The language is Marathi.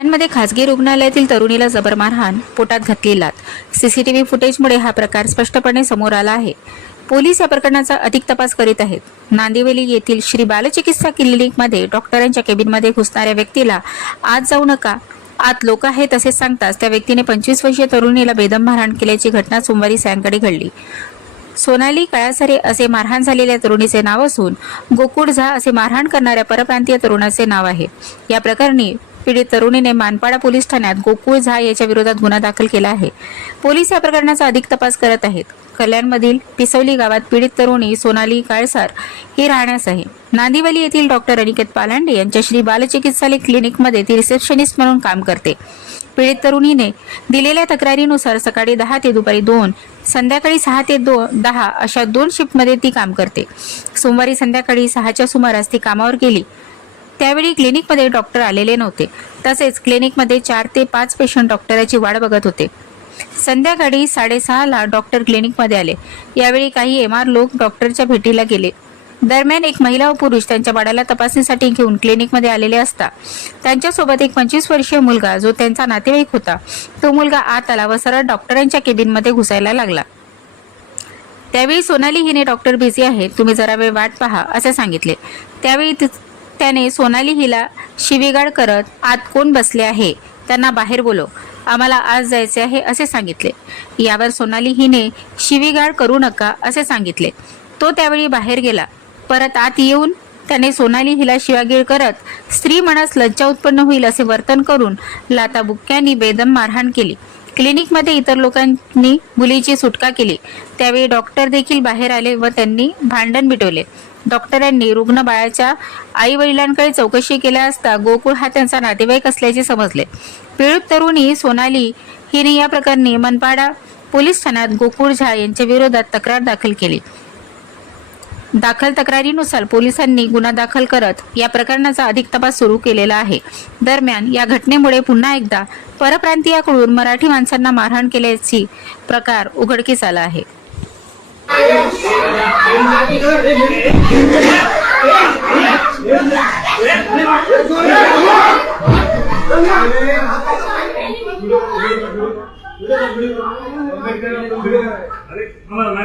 मध्ये खासगी रुग्णालयातील तरुणीला जबर मारहाण पोटात घातली लात. सीसीटीव्ही फुटेजमुळे हा प्रकार स्पष्टपणे समोर आला आहे. पोलीस या प्रकरणाचा अधिक तपास करीत आहेत. नांदिवली येथील श्री बालचिकित्सा क्लिनिकमध्ये डॉक्टरांच्या केबिनमध्ये घुसणाऱ्या व्यक्तीला आत जाऊ नका आत लोक आहेत असे सांगताच त्या व्यक्तीने पंचवीस वर्षीय तरुणीला बेदम मारहाण केल्याची घटना सोमवारी सायंकाळी घडली. सोनाली काळासरे असे मारहाण झालेल्या तरुणीचे नाव असून गोकुळ झा असे मारहाण करणाऱ्या परप्रांतीय तरुणाचे नाव आहे. या प्रकरणी पीडित तरुणीने मानपाडा पोलीस ठाण्यात गोकुळ झा याच्या विरोधात गुन्हा दाखल केला आहे. पोलीस या प्रकरणाचा अधिक तपास करत आहेत. कल्याणमधील पिसवली गावात पीडित तरुणी सोनाली काळसार ही राहण्यास आहे. नांदिवली येथील डॉक्टर अनिकेत पालांडे यांच्या श्री बालचिकित्सालय क्लिनिकमध्ये ती रिसेप्शनिस्ट म्हणून काम करते. पीडित तरुणीने दिलेल्या तक्रारीनुसार सकाळी दहा ते दुपारी दोन संध्याकाळी सहा ते दो दहा अशा दोन शिफ्टमध्ये ती काम करते. सोमवारी संध्याकाळी सहाच्या सुमारास ती कामावर गेली. त्यावेळी क्लिनिकमध्ये डॉक्टर आलेले नव्हते. तसेच क्लिनिकमध्ये चार ते पाच पेशंट डॉक्टराची वाट बघत होते. संध्याकाळी साडेसहाला डॉक्टर क्लिनिकमध्ये आले. यावेळी काही एम आर लोक डॉक्टरच्या भेटीला गेले. दरम्यान एक महिला व पुरुष त्यांच्या बाळाला तपासणीसाठी घेऊन क्लिनिकमध्ये आलेले असता त्यांच्यासोबत एक पंचवीस वर्षीय मुलगा जो त्यांचा नातेवाईक होता तो मुलगा आत आला व सरळ डॉक्टरांच्या केबिनमध्ये घुसायला लागला. त्यावेळी सोनाली हिने डॉक्टर बिझी आहे तुम्ही जरा वेळ वाट पहा असे सांगितले. त्यावेळी त्याने सोनाली हिला शिवीगाळ करत आत कोण बसले आहे? त्यांना बाहेर बोलो आम्हाला आज जायचे आहे असे सांगितले. यावर सोनाली हिने शिवीगाळ करू नका असे सांगितले. तो त्यावेळी बाहेर गेला. परत आत येऊन त्याने सोनाली हिला शिवागीळ करत स्त्री मनास लज्जा उत्पन्न होईल असे वर्तन करून लाताबुक्क्यांनी बेदम मारहाण केली. क्लिनिकमध्ये इतर लोकांनी मुलीची सुटका केली. त्यावेळी डॉक्टर देखील बाहेर आले व त्यांनी भांडण मिटवले. डॉक्टरांनी रुग्ण बाळाच्या आई वडिलांकडे चौकशी केल्या असता गोकुळ हा त्यांचा नातेवाईक असल्याचे समजले. पीडित तरुणी सोनाली हिने या प्रकरणी मनपाडा पोलीस ठाण्यात गोकुळ झा यांच्या विरोधात तक्रार दाखल केली. दाखल तक्रारीनुसार पोलिसांनी गुन्हा दाखल करत या प्रकरणाचा अधिक तपास सुरू केलेला आहे. दरम्यान या घटनेमुळे पुन्हा एकदा परप्रांतीयाकडून मराठी माणसांना मारहाण केल्याची प्रकार उघडकीस आला आहे. अरे आम्हाला